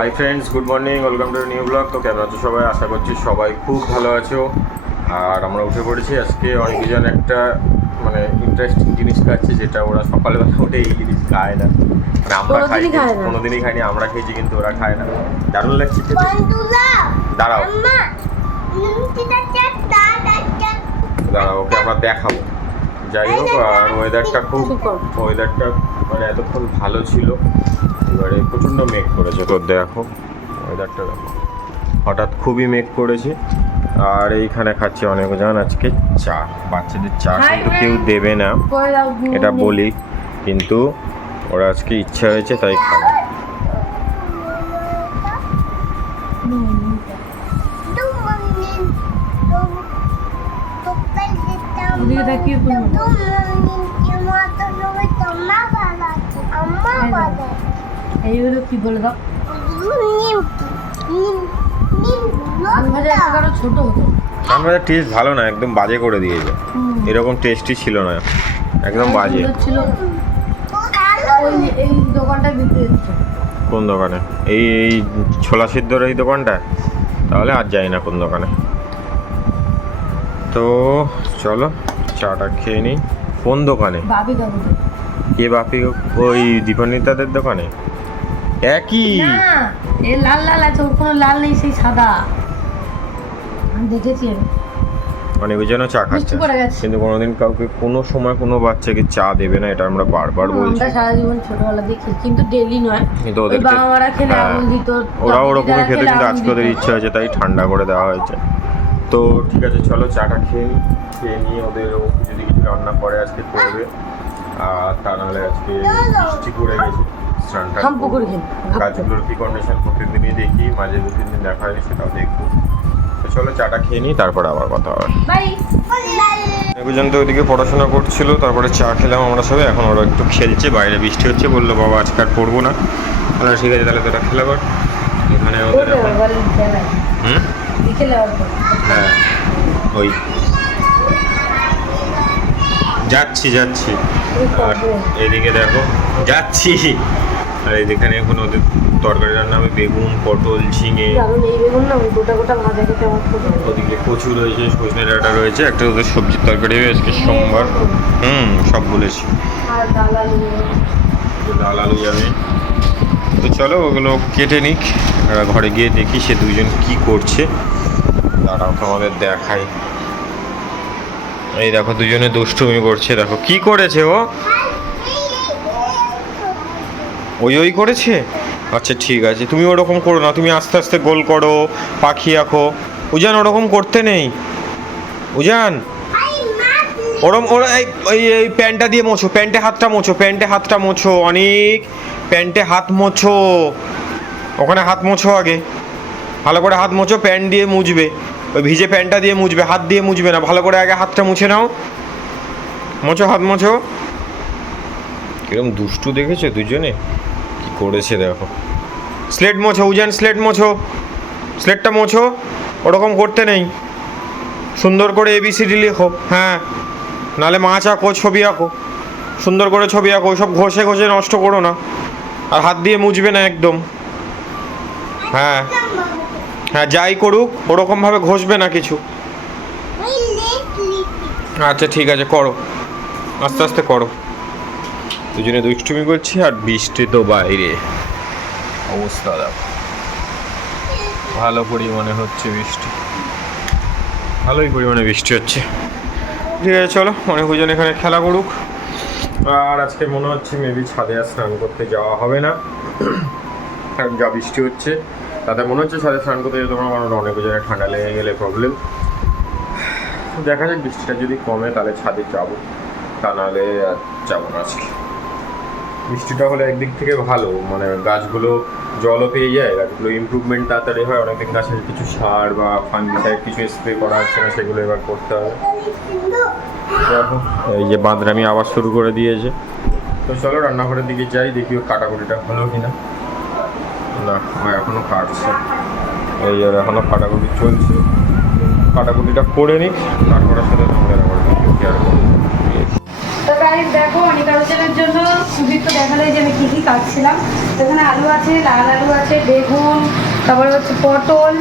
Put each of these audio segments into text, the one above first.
Hi friends good morning welcome to new blog তো কেমন আছো সবাই? আশা করছি সবাই খুব ভালো আছো। আর আমরা উঠে পড়েছি আজকে অনেকজন একটা মানে ইন্টারেস্টিং জিনিস খাচ্ছে যেটা ওরা সকালবেলা উঠে এই জিনিস খায় না। মানে আমরা খাই কোনোদিনই খায় না। খাইনি আমরা খেয়েছি কিন্তু ওরা খায় না। দারুণ লাগছে খেতে। দাঁড়াও। দাঁড়াও ওকে আবার দেখাবো। যাই হোক আর ওয়েদারটা খুব ওয়েদারটা মানে এতক্ষণ ভালো ছিল। এবারে প্রচণ্ড মেঘ করেছে তো দেখো ওয়েদারটা দেখো হঠাৎ খুবই মেঘ করেছে আর এইখানে খাচ্ছে অনেকজন আজকে চা বাচ্চাদের চা কিন্তু কেউ দেবে না এটা বলি কিন্তু ওরা আজকে ইচ্ছা হয়েছে তাই খাবে দু বলব। মর্নিং কি বলে দাও? ছোট হতো। টেস্ট ভালো না একদম বাজে করে দিয়েছে। এরকম টেস্টই ছিল না। একদম বাজে। ছিল। এই দোকানটা বিক্রি হচ্ছে। কোন দোকানে? এই এই ছোলা সিদ্ধর এই দোকানটা? তাহলে আর যাই না কোন দোকানে। তো চলো চাটা খেয়ে নিই। কোন দোকানে। কে বাপি? ওই দীপান্বিতাদের দোকানে? একই। না এ লাল লাল আছে ওর কোনো লাল নেই সেই সাদা। আমি দেখেছি আমি। অনেকজনও চা খাচ্ছে। কিন্তু কোনোদিন কাউকে কোনো সময় কোনো বাচ্চাকে চা দেবে না এটা আমরা বারবার বলছি। আমরা সারা জীবন ছোটবেলা দেখি কিন্তু ডেলি নয়। কিন্তু ওই ওদেরকে বাবা খেলে হ্যাঁ, আঙুল দিত ওরা ওরকমই খেতে কিন্তু আজকে ওদের ইচ্ছা হয়েছে তাই ঠান্ডা করে দেওয়া হয়েছে। তো ঠিক আছে চলো চাটা খেয়ে নিই খেয়ে নিয়ে ওদের ও যদি কিছু রান্না করে আজকে করবে আর তা নাহলে আজকে বৃষ্টি পড়ে গেছে। স্নান গাছগুলোর কি কন্ডিশন প্রতিদিনই দেখি মাঝে দু তিন দিন দেখা হয়নি সেটাও দেখব। তো চলো চাটা খেয়ে নিই তারপরে আবার কথা হবে। একজন ওইদিকে পড়াশোনা করছিল তারপরে চা খেলাম আমরা সবাই এখন ওরা একটু খেলছে বাইরে বৃষ্টি হচ্ছে বলল বাবা আজকে আর পড়ব না। ঠিক আছে তাহলে তোরা খেলা কর। এখানে ওদের হুম? হ্যাঁ ওই। যাচ্ছি যাচ্ছি। আর এদিকে দেখো যাচ্ছি। আর এদিকে এখন ওদের তরকারি রান্না হবে বেগুন পটল ঝিঙে। কারণ এই বেগুন না গোটা গোটা ভাজা খেতে আমার খুব ভালো ওদিকে কচু রয়েছে সজনে ডাঁটা রয়েছে একটা ওদের সবজির তরকারি হবে আজকে সোমবার। হুম সব বলেছি। আর ডাল আলু ডাল আলু যাবে। তো চলো ওগুলো কেটে নিক। ঘরে গিয়ে দেখি সে দুজন কি করছে। দাঁড়াও তোমাদের দেখাই। এই দেখো দুজনে দুষ্টুমি করছে। দেখো কি করেছে ও? ওই ওই করেছে? আচ্ছা ঠিক আছে। তুমি ওরকম করো না। তুমি আস্তে আস্তে গোল করো, পাখি আঁকো। উজান, ওরকম করতে নেই। উজান! ওরম, ওরা এই এই প্যান্টটা দিয়ে মোছো। প্যান্টে হাতটা মোছো। প্যান্টে হাতটা মোছো। অনেক, প্যান্টে হাত মোছো। ওখানে হাত মোছো আগে। ভালো করে হাত মোছো, প্যান্ট দিয়ে মুছবে ওই ভিজে প্যান্টটা দিয়ে মুছবে হাত দিয়ে মুছবে না। ভালো করে আগে হাতটা মুছে নাও। মোছো, হাত মোছো। কিরম দুষ্টু দেখেছ দুজনে। করেছে দেখো। স্লেট মোছো উজান স্লেট মোছো। স্লেটটা মোছো ওরকম করতে নেই। সুন্দর করে এবিসিডি লেখো হ্যাঁ। নালে মাছ আঁকো ছবি আঁকো। সুন্দর করে ছবি আঁকো সব ঘষে ঘষে নষ্ট করো না। আর হাত দিয়ে মুছবে না একদম। হ্যাঁ। হ্যাঁ যাই করুক ওরকমভাবে ঘষবে না কিছু। আচ্ছা ঠিক আছে করো। আস্তে আস্তে করো। দুজনে দুষ্টুমি করছি আর বৃষ্টি তো বাইরে। অবস্থা দেখো ভালো পরিমাণে হচ্ছে বৃষ্টি। ভালোই পরিমাণে বৃষ্টি হচ্ছে। ঠিক আছে, চলো অনেক অনেকজন এখানে খেলা করুক। আর আজকে মনে হচ্ছে মেবি ছাদে আর স্নান করতে যাওয়া হবে না। কারণ যা বৃষ্টি হচ্ছে, তাতে মনে হচ্ছে ছাদে স্নান করতে যেতে পারব কারণ অনেক জায়গায় ঠান্ডা লেগে গেলে প্রবলেম দেখা যাক বৃষ্টিটা যদি কমে, তাহলে ছাদে যাব। তা নাহলে আর যাব না আজকে। বৃষ্টিটা হলে একদিক থেকে ভালো মানে গাছগুলো জলও পেয়ে যায়, গাছগুলো ইমপ্রুভমেন্ট তাড়াতাড়ি হয়, অনেকদিন গাছের কিছু সার বা ফাঙ্গিসাইড কিছু স্প্রে করা হচ্ছে না, সেগুলো এবার করতে হবে। এই যে বাঁদরামি আবার শুরু করে দিয়েছে। তো চলো রান্নাঘরের দিকে যাই, দেখি ও কাটাকুটিটা হলো কি না, ও এখনও কাটছে। এই আর এখনও কাটাকুটি চলছে। কাটাকুটিটা করে নিক তারপরে সাথে আবার ভিডিও শেয়ার করব গাইস দেখো, অনেক আলোচনার জন্য সুদীপ তো দেখালে যে আমি কী কী কাটছিলাম। এখানে আলু আছে, লাল আলু আছে, বেগুন, তারপরে হচ্ছে পটল,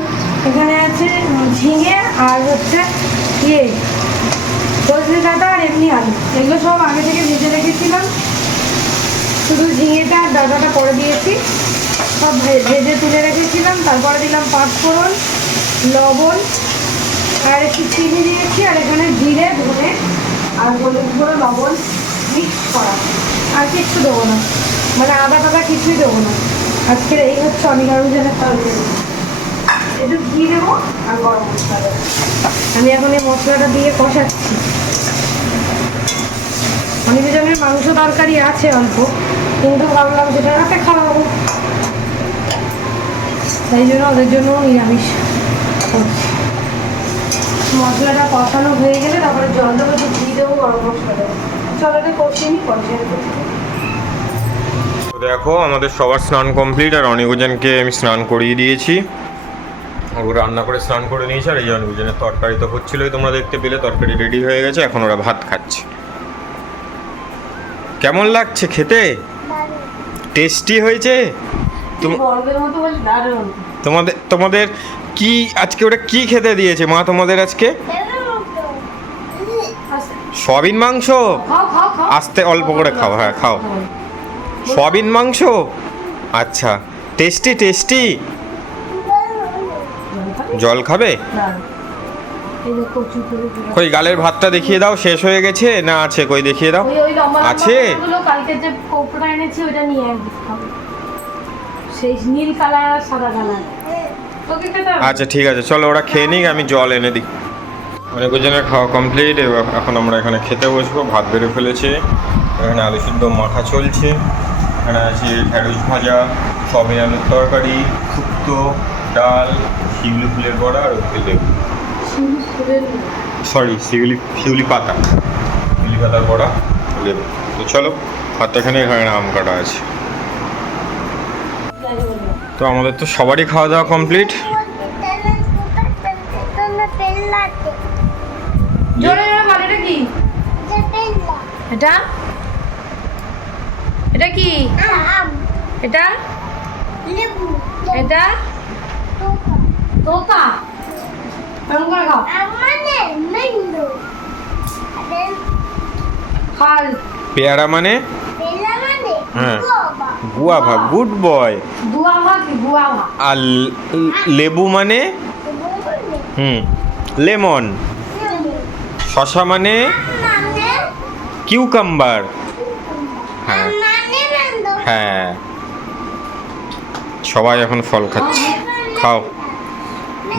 এখানে আছে ঝিঙে আর হচ্ছে ইয়ে সজনে ডাঁটা আর এমনি আলু। এগুলো সব আগে থেকে ভেজে রেখেছিলাম। শুধু ঝিঙেটা আর ডাঁটাটা করে দিয়েছি। সব ভেজে তুলে রেখেছিলাম। তারপরে দিলাম পাঁচফোড়ন, লবণ, আর একটু চিনি দিয়েছি, আর এখানে জিরে, ধনে, আর হলুদ গুঁড়ো, লবণ। মিক্স করা। আর কিচ্ছু দেবো না। মানে আদা টাদা কিছুই দেবো না। আজকের এই হচ্ছে অনিকারুজনের তরকারি একটু ঘি দেবো আর গরম মশলা দেবো। আমি এখন এই মশলাটা দিয়ে কষাচ্ছি। অনিকারুজনের মাংস তরকারি আছে অল্প, কিন্তু ভাবলাম সেটা রাতে খাওয়াবো। তাই জন্য ওদের জন্য নিরামিষ মশলাটা কষানো হয়ে গেলে তারপরে জল দেবো, একটু ঘি দেবো, গরম মশলা দেবো। দেখো আমাদের সবার স্নান কমপ্লিট আর অনিকুজনকে আমি স্নান করিয়ে দিয়েছি। ও রান্না করে স্নান করে নিয়েছে আর এই যে অনিকুজনের তরকারি তো হচ্ছিলোই তোমরা দেখতে পেলে তরকারি রেডি হয়ে গেছে এখন ওরা ভাত খাচ্ছে। কেমন লাগছে খেতে? টেস্টি হয়েছে? তোমাদের তোমাদের কি আজকে ওটা কি খেতে দিয়েছে? মা তোমাদের আজকে? সয়াবিন মাংস? আস্তে অল্প করে খাও হ্যাঁ খাও। সয়াবিন মাংস? আচ্ছা টেস্টি টেস্টি। জল খাবে। কই গালের ভাতটা দেখিয়ে দাও শেষ হয়ে গেছে? না আছে কই দেখিয়ে দাও। আছে? গুলো কালকে যে কোপটা এনেছি ওটা নিয়ে একদিন খাব নীল কালার সাদা কালার। তোকে খেতে হবে? আচ্ছা ঠিক আছে চলো ওরা খেয়ে নিক আমি জল এনে দিই অনেকজনের খাওয়া কমপ্লিট এবার এখন আমরা এখানে খেতে বসবো, ভাত বেড়ে ফেলেছে, এখানে আলু সিদ্ধ মাখা চলছে, এখানে আছে ঢ্যাঁড়স ভাজা সবিন আলুর তরকারি, শুক্তো, ডাল, শিউলি ফুলের বড়া আর লেবু। সরি শিউলি শিউলি পাতা। শিউলি পাতার বড়া, লেবু। তো চলো, ভাতটা এখানে এখানে আম কাটা আছে। তো আমাদের তো সবারই খাওয়া দাওয়া কমপ্লিট জোরে জোরে বল এটা কি এটা? এটা কি? এটা? এটা? তোতা এরকম করে খাও? খাল পেয়ারা মানে? হ্যাঁ। গুয়াভা। Good boy. আর লেবু মানে? হুম। লেমন। শশা মানে? কিউকাম্বার। হ্যাঁ। হ্যাঁ। সবাই এখন ফল খাচ্ছে। খাও।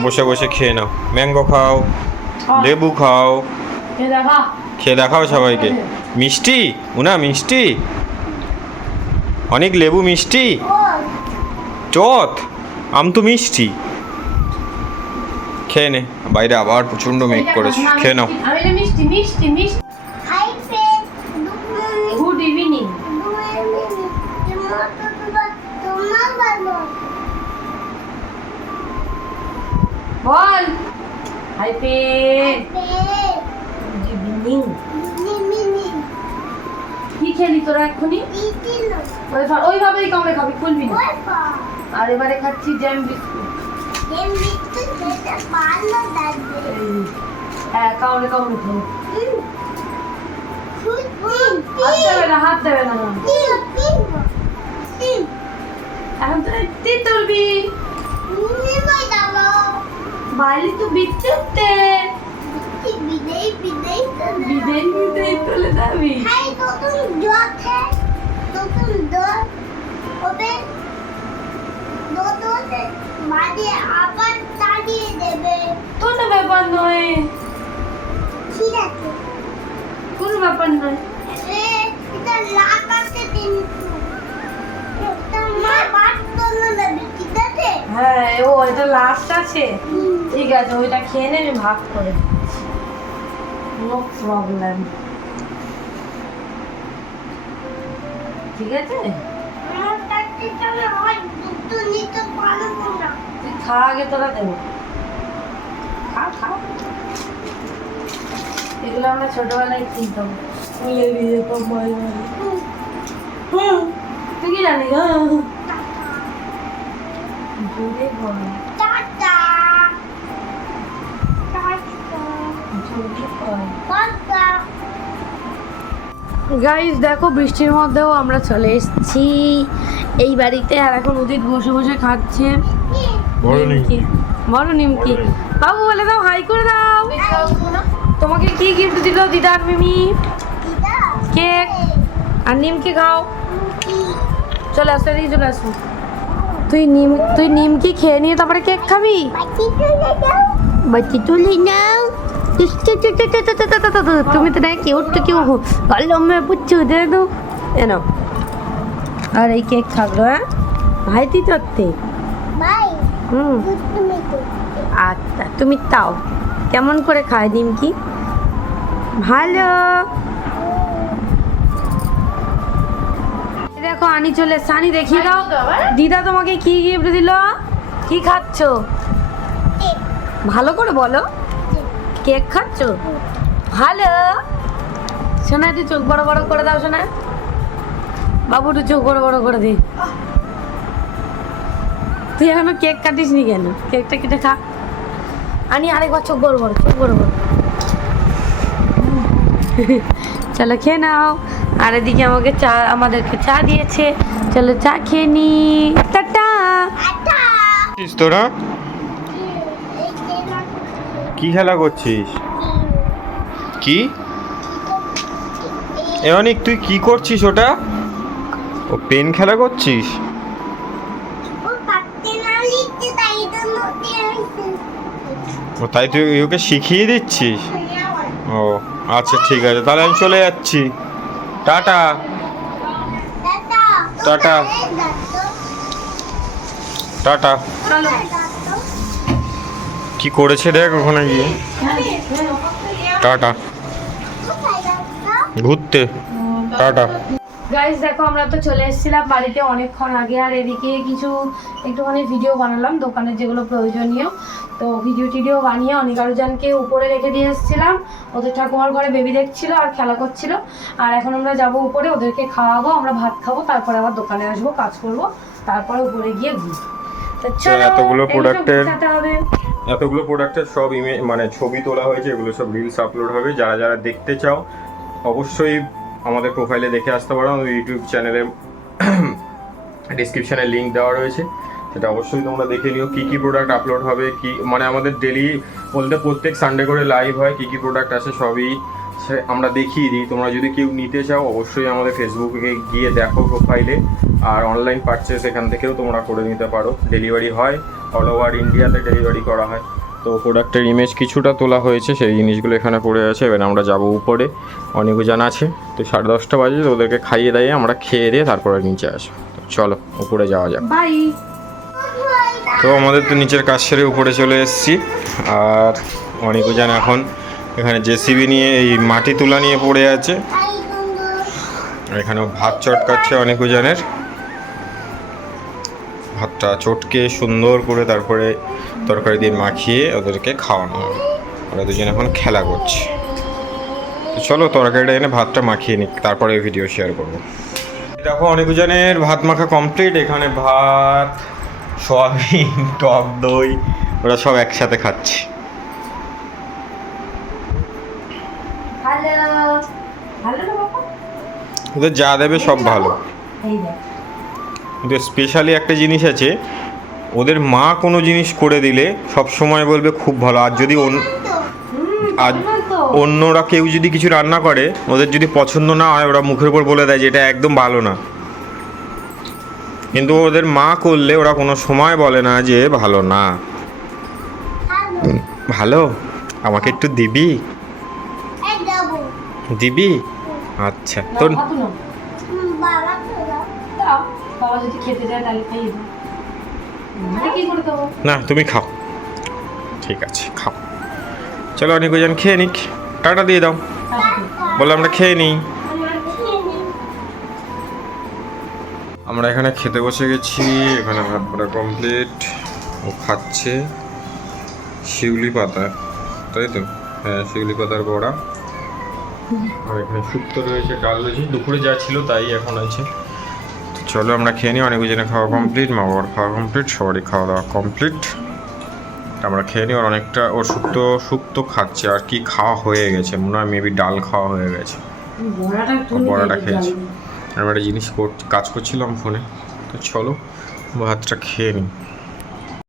বসে বসে খেয়ে নাও। ম্যাঙ্গো খাও, লেবু খাও। খেয়ে দেখাও সবাইকে। মিষ্টি? উনা, মিষ্টি? অনেক লেবু মিষ্টি? চত আম তো মিষ্টি। খেয়ে নে। বাইরে আবার প্রচণ্ড মেঘ করেছে। খেয়ে নাও। হাই পেন গুড ইভিনিং কি খেলি তোরা এক্ষুনি? ওই ওইভাবেই কামড়ে খাবি খুলবি না। আর এবারে খাচ্ছি জ্যাম বিস্কুট হ্যাঁ কামড়ে কামড়ে খাব। হাত দেবে না এখন তো তুলবি বালি তো বিচ্ছুতে বিদেই বিদেই বিদেই বিদেই তুলে যাবি। হাই নতুন জগ নতুন দর হবে। নতুন মাঝে আবার তাড়িয়ে দেবে। কোনো ব্যাপার নয়। ঠিক আছে। কোনো ব্যাপার নয়। এটা হ্যাঁ ও এটা লাস্ট আছে। ঠিক আছে ওইটা খেয়ে নে আমি ভাগ করে নো প্রবলেম ঠিক আছে? তুই খা আগে তোরা দেবো। খা খা। এগুলো আমরা ছোটবেলায় কিনতাম। স্কুলে নিয়ে যেতাম তুই কি জানিস? জোরে বল টাটা। গাইস দেখো বৃষ্টির মধ্যেও আমরা চলে এসেছি। এই বাড়িতে আর এখন উদিত বসে বসে খাচ্ছে। বড় নিমকি। বাবু বলে দাও হাই করে দাও। তোমাকে কি গিফট দিল দিদা আর মিমি কেক। আর নিমকি খাও। চলে আসতে দিকে চলে আসো। তুই নিম তুই নিমকি খেয়ে নিয়ে তারপরে কেক খাবি? বাচ্চি তুলি নাও। তুমি তো দেখ কেউ তো কেউ কালো মে পুচ্ছু দে দো। এনো আর এই কেক থাকল হ্যাঁ? ভাই তুই ধরতে হুম। আচ্ছা তুমি তাও। কেমন করে খায় নিমকি? ভালো। দেখো আনি চলে এসছে। আনি দেখিয়ে দাও। দিদা তোমাকে কি গিফট দিল? কি খাচ্ছ? ভালো করে বলো। কেক। খাচ্ছ? ভালো। শোনা একটু চোখ বড় বড় করে দাও শোনা বাবু একটু চোখ বড় বড় করে দে। তুই এখনও কেক কাটিস নি কেন? কেকটা কেটে খা। আনি আরেকবার চোখ বড় বড় চোখ বড় বড়। চলো খেয়ে নাও। আর এদিকে আমাকে চা আমাদেরকে চা দিয়েছে। চলো চা খেয়ে নি। টাটা। তোরা? কি খেলা করছিস? কি? এ অনেক তুই কি করছিস ওটা? ও পেন খেলা করছিস? ও তাই তুই ওকে শিখিয়ে দিচ্ছিস? ও আচ্ছা ঠিক আছে তাহলে আমি চলে যাচ্ছি। টাটা। টাটা। টাটা। টাটা। কি করেছে দেখ ওখানে গিয়ে। টাটা। ঘুরতে। টাটা। গাইস দেখো আমরা তো চলে এসেছিলাম বাড়িতে অনেকক্ষণ আগে। আর এদিকে কিছু একটুখানি ভিডিও বানালাম দোকানের যেগুলো প্রয়োজনীয়। তো ভিডিও টিডিও বানিয়ে অনেক আরোজনকে উপরে রেখে দিয়ে এসেছিলাম। ওদের ঠাকুমার ঘরে বেবি দেখছিল আর খেলা করছিল। আর এখন আমরা যাব উপরে ওদেরকে খাওয়াবো আমরা ভাত খাব তারপরে আবার দোকানে আসব কাজ করব তারপরে উপরে গিয়ে তো চলো এতগুলো হবে। এতগুলো প্রোডাক্টের সব ইমে মানে ছবি তোলা হয়েছে এগুলো সব রিলস আপলোড হবে। যারা যারা দেখতে চাও অবশ্যই আমাদের প্রোফাইলে দেখে আসতে পারো। আমাদের ইউটিউব চ্যানেলে ডিসক্রিপশানে লিঙ্ক দেওয়া রয়েছে। সেটা অবশ্যই তোমরা দেখে নিও কী কী প্রোডাক্ট আপলোড হবে, কি মানে আমাদের ডেলি বলতে প্রত্যেক সানডে করে লাইভ হয়, কী কী প্রোডাক্ট আসে সবই সে আমরা দেখিয়ে দিই। তোমরা যদি কেউ নিতে চাও, অবশ্যই আমাদের ফেসবুকে গিয়ে দেখো প্রোফাইলে আর অনলাইন পারচেস এখান থেকেও তোমরা করে নিতে পারো। ডেলিভারি হয় অল ওভার ইন্ডিয়াতে ডেলিভারি করা হয়। তো প্রোডাক্টের ইমেজ কিছুটা তোলা হয়েছে, সেই জিনিসগুলো এখানে পড়ে আছে। এবার আমরা যাব উপরে। অনেক জানা আছে। তো সাড়ে দশটা বাজে, ওদেরকে খাইয়ে দাইয়ে আমরা খেয়ে দিয়ে তারপরে নিচে আসব। চলো, উপরে যাওয়া যাক। বাই তো আমাদের তো নিচের কাজ সেরে উপরে চলে এসেছি। আর অনেক জান এখন এখানে জেসিবি নিয়ে এই মাটি তুলা নিয়ে পড়ে আছে। তাই জন্য আর এখানে ভাত চটকাচ্ছে অনেক জানের। ভাতটা চটকে সুন্দর করে তারপরে তরকারি দিয়ে মাখিয়ে ওদেরকে খাওয়ানো হবে। ওরা দুজন এখন খেলা করছে। তো চলো তরকারিটা এনে ভাতটা মাখিয়ে নিক, তারপরে ভিডিও শেয়ার করব। দেখো অনেক জনের ভাত মাখা কমপ্লিট এখানে ভাত সয়াবিন টক দই ওরা সব একসাথে খাচ্ছে। ওদের যা দেবে সব ভালো। কিন্তু স্পেশালি একটা জিনিস আছে ওদের মা কোনো জিনিস করে দিলে সব সময় বলবে খুব ভালো। আর যদি আর অন্যরা কেউ যদি কিছু রান্না করে ওদের যদি পছন্দ না হয় ওরা মুখের উপর বলে দেয় যে এটা একদম ভালো না। কিন্তু ওদের মা করলে ওরা কোনো সময় বলে না যে ভালো না। ভালো? আমাকে একটু দিবি? দিবি? আচ্ছা। তোর না তুমি খাও। ঠিক আছে খাও। চলো অনেক ওজন খেয়ে নিক। টাটা দিয়ে দাও। বলে আমরা খেয়ে নিই। আমরা এখানে খেতে বসে গেছি এখানে ভাত পড়া কমপ্লিট ও খাচ্ছে শিউলি পাতা তাই তো? হ্যাঁ শিউলি পাতার বড়া। আর এখানে শুক্তো রয়েছে ডাল রয়েছে। দুপুরে যা ছিল তাই এখন আছে। চলো আমরা খেয়ে নিই অনেক জনে খাওয়া কমপ্লিট মা বাবার খাওয়া কমপ্লিট সবারই খাওয়া দাওয়া কমপ্লিট আমরা খেয়ে নিই ওর অনেকটা ওর শুক্তো শুক্তো খাচ্ছে আর কি খাওয়া হয়ে গেছে। মনে হয় মেবি ডাল খাওয়া হয়ে গেছে। বড়াটা খেয়েছি আমি একটা জিনিস কাজ করছিলাম ফোনে তো চলো ভাতটা খেয়ে নিই।